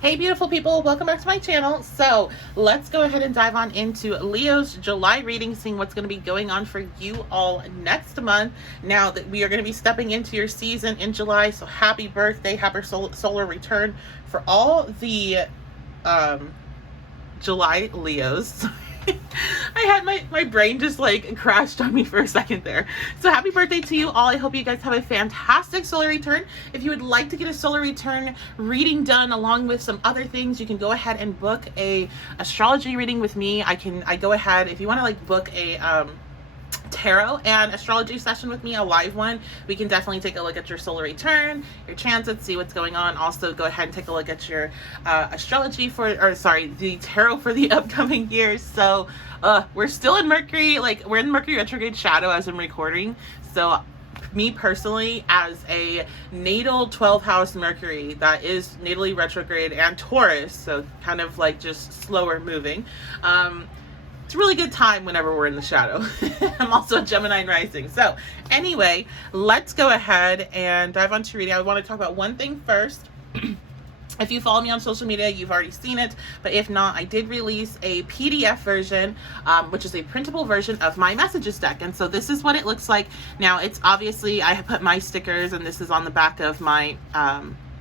Hey beautiful people, welcome back to my channel. So let's go ahead and dive on into Leo's July reading, seeing what's going to be going on for you all next month. Now that we are going to be stepping into your season in July, so happy birthday, happy solar return for all the July Leos. I had my brain just like crashed on me for a second there. So happy birthday to you all. I hope you guys have a fantastic solar return. If you would like to get a solar return reading done along with some other things, you can go ahead and book a astrology reading with me. I go ahead, if you want to like book a tarot and astrology session with me, a live one, we can definitely take a look at your solar return, your transits, see what's going on. Also go ahead and take a look at your astrology the tarot for the upcoming years. So we're still in Mercury, we're in Mercury retrograde shadow as I'm recording. So me personally, as a natal 12th house Mercury that is natally retrograde and Taurus, so kind of like just slower moving, it's a really good time whenever we're in the shadow. I'm also a Gemini rising. So anyway, let's go ahead and dive onto reading. I want to talk about one thing first. If you follow me on social media, you've already seen it, but if not, I did release a PDF version, which is a printable version of my messages deck. And so this is what it looks like. Now, it's obviously, I have put my stickers, and this is on the back of my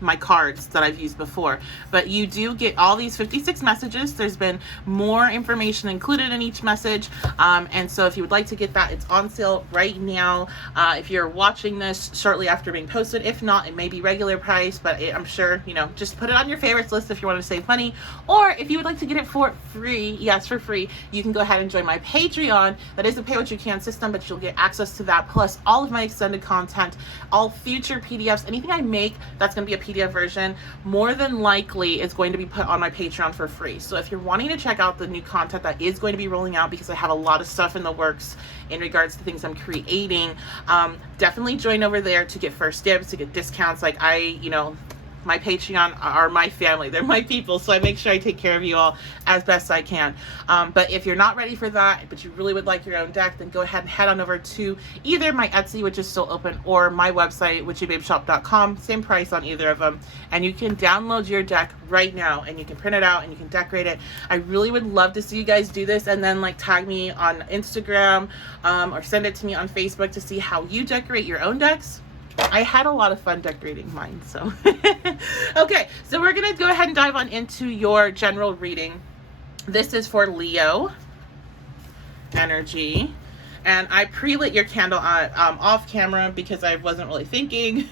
my cards that I've used before, but you do get all these 56 messages. There's been more information included in each message, and so if you would like to get that, it's on sale right now. If you're watching this shortly after being posted, if not, it may be regular price, but I'm sure, just put it on your favorites list if you want to save money. Or if you would like to get it for free, yes, for free, you can go ahead and join my Patreon. That is a pay what you can system, but you'll get access to that, plus all of my extended content, all future PDFs, anything I make that's going to be a PDF version, more than likely is going to be put on my Patreon for free. So if you're wanting to check out the new content that is going to be rolling out, because I have a lot of stuff in the works in regards to things I'm creating, definitely join over there to get first dibs, to get discounts. My Patreon are my family. They're my people, so I make sure I take care of you all as best I can. But if you're not ready for that, but you really would like your own deck, then go ahead and head on over to either my Etsy, which is still open, or my website, witchybabeshop.com. Same price on either of them. And you can download your deck right now, and you can print it out, and you can decorate it. I really would love to see you guys do this, and then tag me on Instagram, or send it to me on Facebook to see how you decorate your own decks. I had a lot of fun decorating mine, so. Okay, so we're going to go ahead and dive on into your general reading. This is for Leo energy, and I pre-lit your candle off camera because I wasn't really thinking.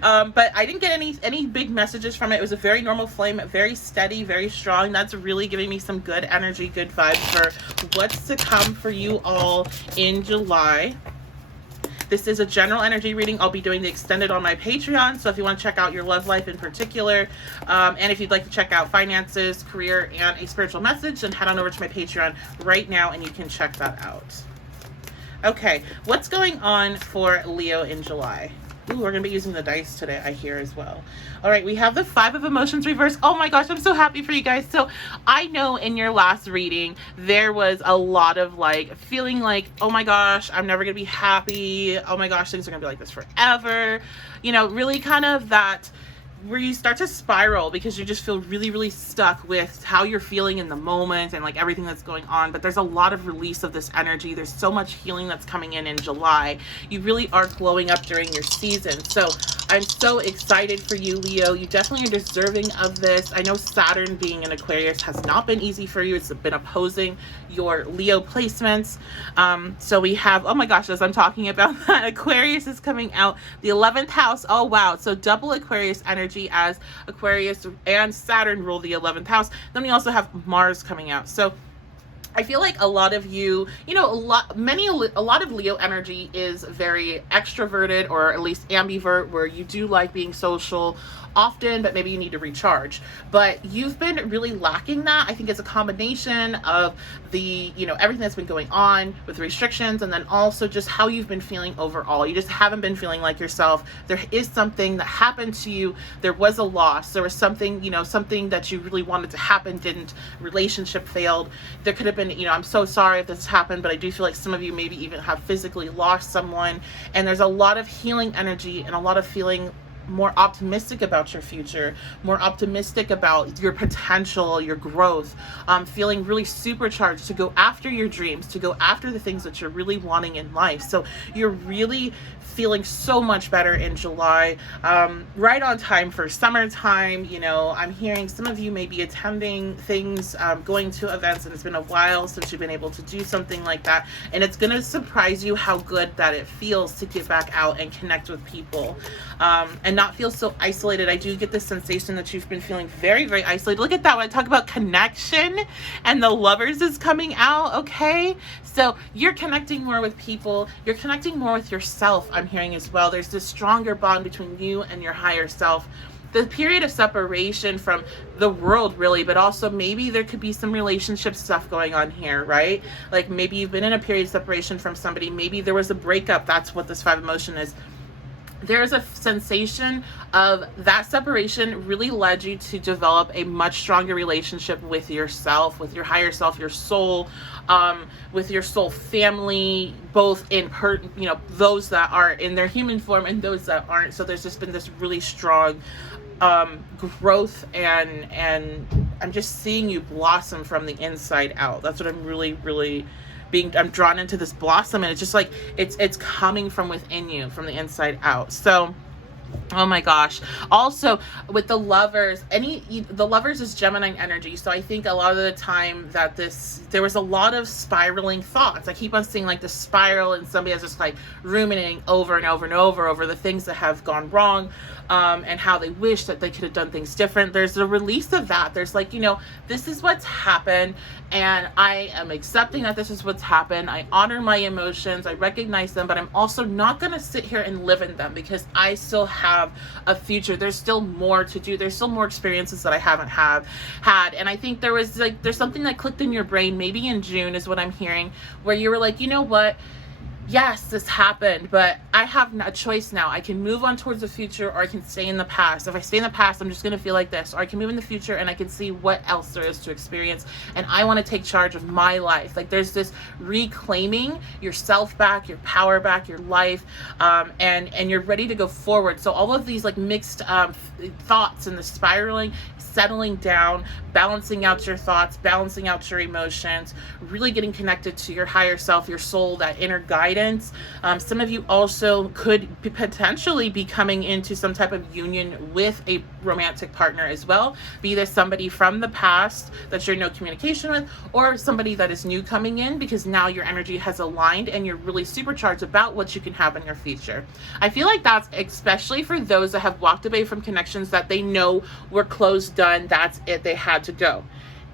But I didn't get any big messages from it. It was a very normal flame, very steady, very strong. That's really giving me some good energy, good vibes for what's to come for you all in July. This is a general energy reading. I'll be doing the extended on my Patreon, so if you want to check out your love life in particular, and if you'd like to check out finances, career, and a spiritual message, then head on over to my Patreon right now and you can check that out. Okay, what's going on for Leo in July? Ooh, we're going to be using the dice today, I hear, as well. All right, we have the 5 of Emotions reversed. Oh my gosh, I'm so happy for you guys. So I know in your last reading, there was a lot of feeling like, oh my gosh, I'm never going to be happy. Oh my gosh, things are going to be like this forever. Really kind of that where you start to spiral because you just feel really, really stuck with how you're feeling in the moment and everything that's going on. But there's a lot of release of this energy. There's so much healing that's coming in July. You really are glowing up during your season. So I'm so excited for you, Leo. You definitely are deserving of this. I know Saturn being an Aquarius has not been easy for you. It's been opposing your Leo placements. So we have, oh my gosh, as I'm talking about that, Aquarius is coming out, the 11th house. Oh wow. So double Aquarius energy, as Aquarius and Saturn rule the 11th house. Then we also have Mars coming out. So I feel like a lot of you, a lot of Leo energy is very extroverted, or at least ambivert, where you do like being social often, but maybe you need to recharge. But you've been really lacking that. I think it's a combination of the, everything that's been going on with restrictions, and then also just how you've been feeling overall. You just haven't been feeling like yourself. There is something that happened to you. There was a loss. There was something, something that you really wanted to happen, didn't. Relationship failed. There could have been, I'm so sorry if this happened, but I do feel like some of you maybe even have physically lost someone. And there's a lot of healing energy and a lot of feeling more optimistic about your future, more optimistic about your potential, your growth, feeling really supercharged to go after your dreams, to go after the things that you're really wanting in life. So you're really feeling so much better in July, right on time for summertime. You know, I'm hearing some of you may be attending things, going to events, and it's been a while since you've been able to do something like that. And it's going to surprise you how good that it feels to get back out and connect with people, and not feel so isolated. I do get the sensation that you've been feeling very, very isolated. Look at that. When I talk about connection and the Lovers is coming out, okay? So you're connecting more with people. You're connecting more with yourself, I'm hearing as well. There's this stronger bond between you and your higher self. The period of separation from the world, really, but also maybe there could be some relationship stuff going on here, right? Like maybe you've been in a period of separation from somebody. Maybe there was a breakup. That's what this 5 of Emotion is. There's a sensation of that separation really led you to develop a much stronger relationship with yourself, with your higher self, your soul, with your soul family, both in those that are in their human form and those that aren't. So there's just been this really strong growth, and I'm just seeing you blossom from the inside out. That's what I'm really I'm drawn into this blossom, and it's just like it's coming from within you, from the inside out. So oh my gosh. Also with the Lovers, the Lovers is Gemini energy. So I think a lot of the time that there was a lot of spiraling thoughts. I keep on seeing like the spiral, and somebody is just like ruminating over and over and over the things that have gone wrong, and how they wish that they could have done things different. There's a release of that. There's like, this is what's happened, and I am accepting that this is what's happened. I honor my emotions. I recognize them, but I'm also not going to sit here and live in them, because I still have a future. There's still more to do. There's still more experiences that I haven't had. And I think there's something that clicked in your brain, maybe in June is what I'm hearing, where you were like, you know what? Yes, this happened, but I have a choice now. I can move on towards the future, or I can stay in the past. If I stay in the past, I'm just going to feel like this. Or I can move in the future and I can see what else there is to experience. And I want to take charge of my life. Like there's this reclaiming yourself back, your power back, your life, and you're ready to go forward. So all of these like mixed thoughts and the spiraling, settling down, balancing out your thoughts, balancing out your emotions, really getting connected to your higher self, your soul, that inner guidance. Some of you also could potentially be coming into some type of union with a romantic partner as well. Be this somebody from the past that you're in no communication with, or somebody that is new coming in, because now your energy has aligned and you're really supercharged about what you can have in your future. I feel like that's especially for those that have walked away from connections that they know were closed, done, that's it, they had to go.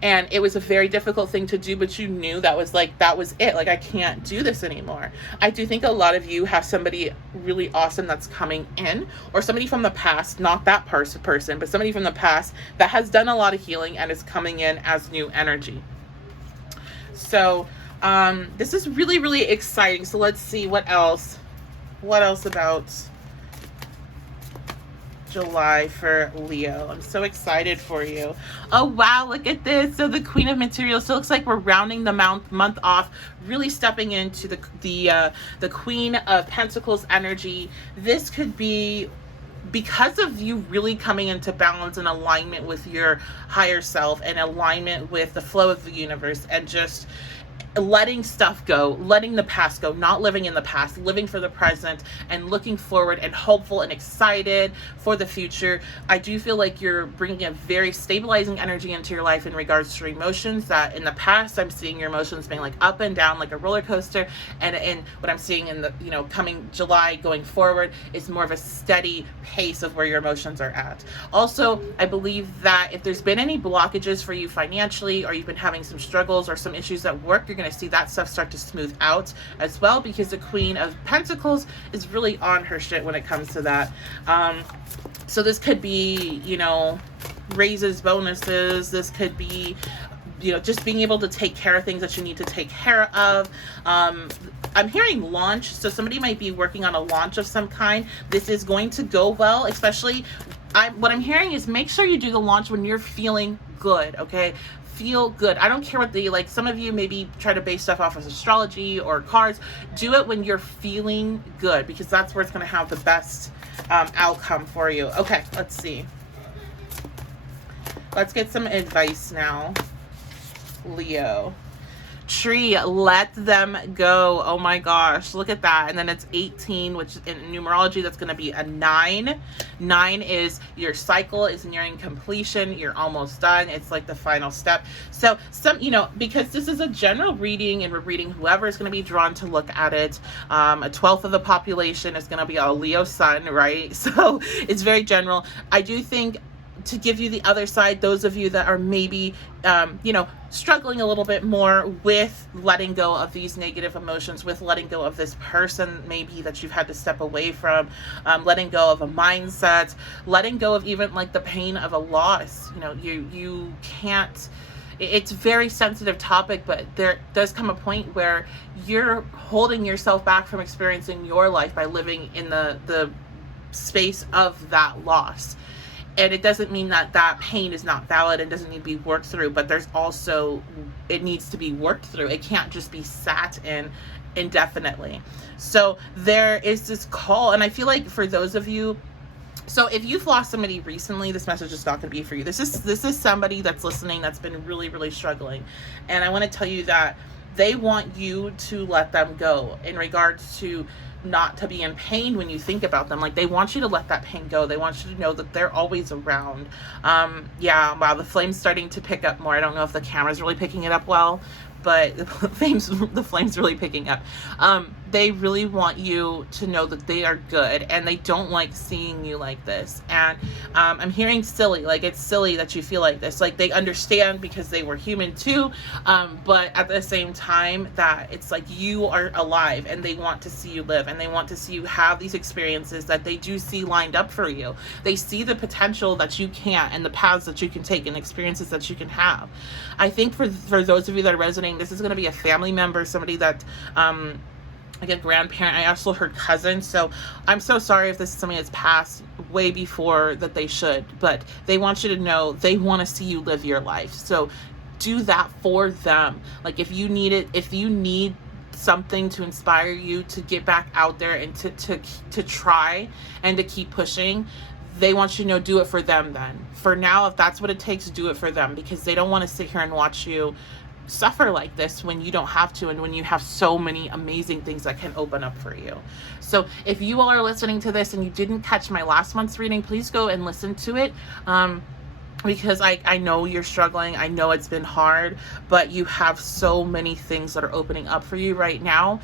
And it was a very difficult thing to do, but you knew that was it. Like, I can't do this anymore. I do think a lot of you have somebody really awesome that's coming in, or somebody from the past, not that person, but somebody from the past that has done a lot of healing and is coming in as new energy. So this is really, really exciting. So let's see what else about July for Leo. I'm so excited for you. Oh wow, look at this. So the Queen of Materials. So it looks like we're rounding the month off, really stepping into the Queen of Pentacles energy. This could be because of you really coming into balance and alignment with your higher self, and alignment with the flow of the universe, and just letting stuff go, letting the past go, not living in the past, living for the present, and looking forward and hopeful and excited for the future. I do feel like you're bringing a very stabilizing energy into your life in regards to your emotions, that in the past I'm seeing your emotions being like up and down like a roller coaster, and what I'm seeing in the coming July going forward is more of a steady pace of where your emotions are at. Also, I believe that if there's been any blockages for you financially, or you've been having some struggles or some issues at work, you're going to see that stuff start to smooth out as well, because the Queen of Pentacles is really on her shit when it comes to that. So this could be, raises, bonuses. This could be, just being able to take care of things that you need to take care of. I'm hearing launch, so somebody might be working on a launch of some kind. This is going to go well, especially what I'm hearing is make sure you do the launch when you're feeling good, okay? Feel good. I don't care what some of you maybe try to base stuff off of astrology or cards. Do it when you're feeling good, because that's where it's going to have the best outcome for you. Okay, let's see. Let's get some advice now. Leo. Tree, let them go. Oh my gosh, look at that. And then it's 18, which in numerology, that's going to be a 9. 9 is your cycle is nearing completion. You're almost done. It's like the final step. So because this is a general reading and we're reading whoever is going to be drawn to look at it. A 12th of the population is going to be a Leo sun, right? So it's very general. I do think, to give you the other side, those of you that are maybe, struggling a little bit more with letting go of these negative emotions, with letting go of this person maybe that you've had to step away from, letting go of a mindset, letting go of even like the pain of a loss. You can't, it's a very sensitive topic, but there does come a point where you're holding yourself back from experiencing your life by living in the space of that loss. And it doesn't mean that pain is not valid and doesn't need to be worked through, but there's also, it needs to be worked through. It can't just be sat in indefinitely. So there is this call, and I feel like for those of you, so if you've lost somebody recently, this message is not going to be for you. This is somebody that's listening that's been really, really struggling. And I want to tell you that they want you to let them go in regards to not to be in pain when you think about them. Like, they want you to let that pain go. They want you to know that they're always around. Wow, the flame's starting to pick up more. I don't know if the camera's really picking it up well, but the flame's really picking up. They really want you to know that they are good, and they don't like seeing you like this. And I'm hearing silly, like it's silly that you feel like this. Like, they understand because they were human too, but at the same time that it's like you are alive, and they want to see you live, and they want to see you have these experiences that they do see lined up for you. They see the potential that you can't, and the paths that you can take, and experiences that you can have. I think for those of you that are resonating, this is going to be a family member, somebody that like a grandparent. I also heard cousin. So I'm so sorry if this is somebody that's passed way before that they should, but they want you to know they want to see you live your life. So do that for them. Like, if you need something to inspire you to get back out there and to try and to keep pushing, they want you to know, do it for them then. For now, if that's what it takes, do it for them, because they don't want to sit here and watch you suffer like this when you don't have to, and when you have so many amazing things that can open up for you. So if you all are listening to this and you didn't catch my last month's reading, please go and listen to it. Because I know you're struggling. I know it's been hard, but you have so many things that are opening up for you right now.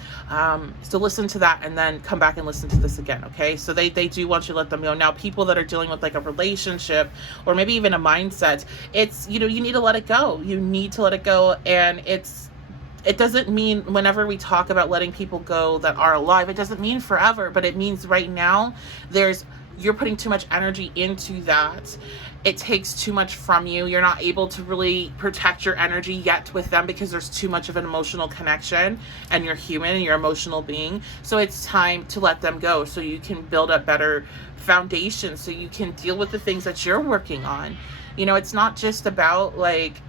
So listen to that and then come back and listen to this again, okay? So they do want you to let them know. Now, people that are dealing with like a relationship or maybe even a mindset, it's, you need to let it go. You need to let it go. And it doesn't mean, whenever we talk about letting people go that are alive, it doesn't mean forever, but it means right now you're putting too much energy into that. It takes too much from you. You're not able to really protect your energy yet with them because there's too much of an emotional connection, and you're human and you're an emotional being. So it's time to let them go so you can build up better foundation, so you can deal with the things that you're working on. It's not just about like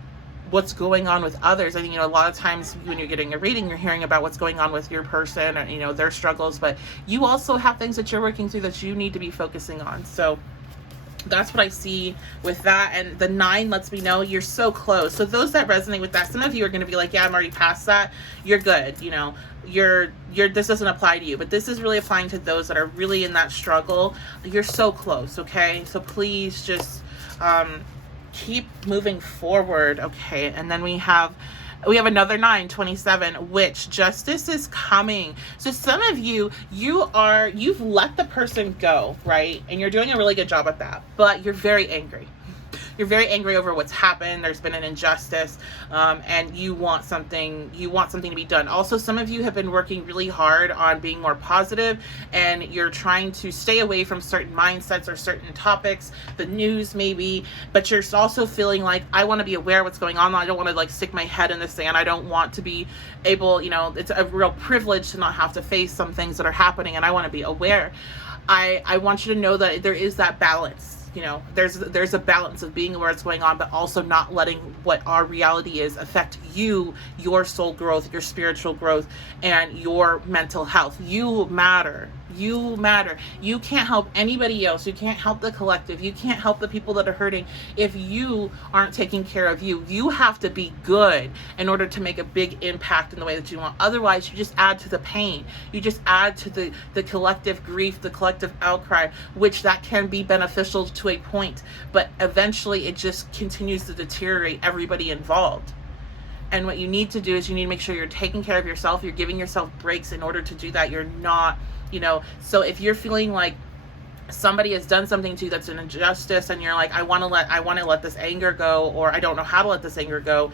what's going on with others. I think, a lot of times when you're getting a reading, you're hearing about what's going on with your person and, their struggles, but you also have things that you're working through that you need to be focusing on. So that's what I see with that. And the 9 lets me know you're so close. So those that resonate with that, some of you are going to be like, yeah, I'm already past that. You're good. This doesn't apply to you, but this is really applying to those that are really in that struggle. You're so close. Okay. So please just, keep moving forward. Okay. And then we have another 9, 27, which justice is coming. So some of you've let the person go, right? And you're doing a really good job at that, but you're very angry. You're very angry over what's happened. There's been an injustice, and you want something to be done. Also, some of you have been working really hard on being more positive, and you're trying to stay away from certain mindsets or certain topics, the news maybe, but you're also feeling like, I want to be aware of what's going on. I don't want to like stick my head in the sand. I don't want to be able, it's a real privilege to not have to face some things that are happening, and I want to be aware. I want you to know that there is that balance. There's a balance of being aware of what's going on, but also not letting what our reality is affect you, your soul growth, your spiritual growth, and your mental health. You matter. You matter. You can't help anybody else. You can't help the collective. You can't help the people that are hurting if you aren't taking care of you. You have to be good in order to make a big impact in the way that you want. Otherwise, you just add to the pain. You just add to the collective grief, the collective outcry, which that can be beneficial to a point, but eventually it just continues to deteriorate everybody involved. And what you need to do is you need to make sure you're taking care of yourself. You're giving yourself breaks in order to do that. You're not, so if you're feeling like somebody has done something to you that's an injustice, and you're like, I want to let this anger go, or I don't know how to let this anger go,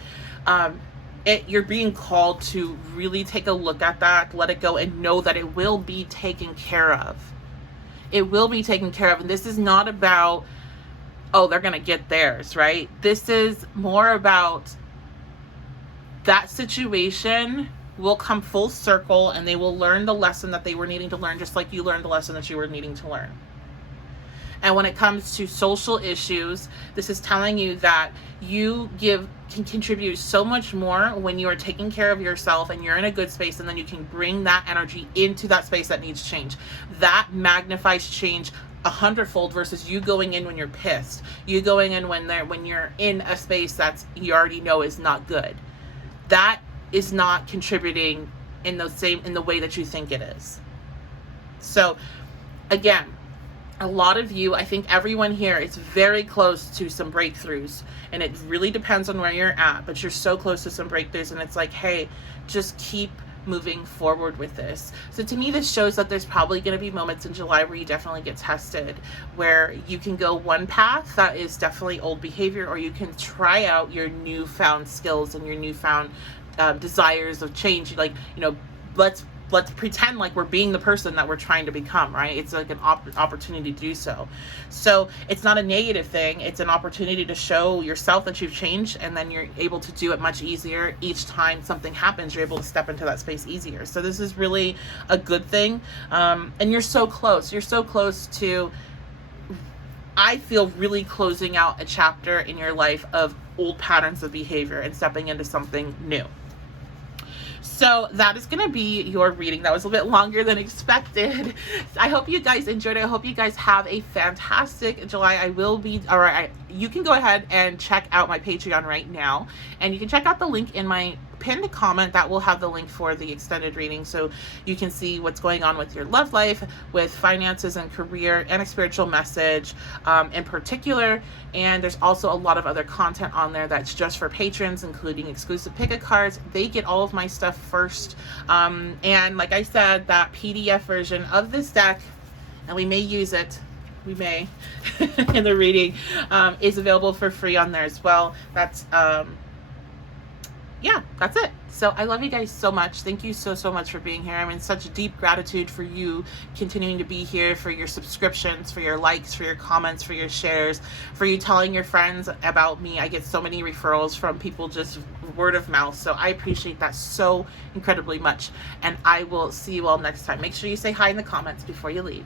you're being called to really take a look at that, let it go, and know that it will be taken care of. It will be taken care of. And this is not about, oh, they're going to get theirs, right? This is more about that situation will come full circle, and they will learn the lesson that they were needing to learn, just like you learned the lesson that you were needing to learn. And when it comes to social issues, this is telling you that you can contribute so much more when you are taking care of yourself and you're in a good space, and then you can bring that energy into that space that needs change. That magnifies change 100-fold versus you going in when you're pissed. You going in when you're in a space that's you already know is not good. That is not contributing in the way that you think it is. So again, a lot of you, I think everyone here is very close to some breakthroughs, and it really depends on where you're at, but you're so close to some breakthroughs, and it's like, hey, just keep moving forward with this. So to me, this shows that there's probably going to be moments in July where you definitely get tested, where you can go one path that is definitely old behavior, or you can try out your newfound skills and your newfound desires of change. Like, let's pretend like we're being the person that we're trying to become, right? It's like an opportunity to do so. So it's not a negative thing. It's an opportunity to show yourself that you've changed, and then you're able to do it much easier. Each time something happens, you're able to step into that space easier. So this is really a good thing. And you're so close. You're so close to, I feel, really closing out a chapter in your life of old patterns of behavior and stepping into something new. So that is going to be your reading. That was a bit longer than expected. I hope you guys enjoyed it. I hope you guys have a fantastic July. You can go ahead and check out my Patreon right now, and you can check out the link in my pinned comment that will have the link for the extended reading, so you can see what's going on with your love life, with finances and career, and a spiritual message in particular. And there's also a lot of other content on there that's just for patrons, including exclusive pick-a cards. They get all of my stuff first, and like I said, that PDF version of this deck, and we may use it, in the reading, is available for free on there as well. That's that's it. So I love you guys so much. Thank you so much for being here. I'm in such deep gratitude for you continuing to be here, for your subscriptions, for your likes, for your comments, for your shares, for you telling your friends about me. I get so many referrals from people, just word of mouth. So I appreciate that so incredibly much. And I will see you all next time. Make sure you say hi in the comments before you leave.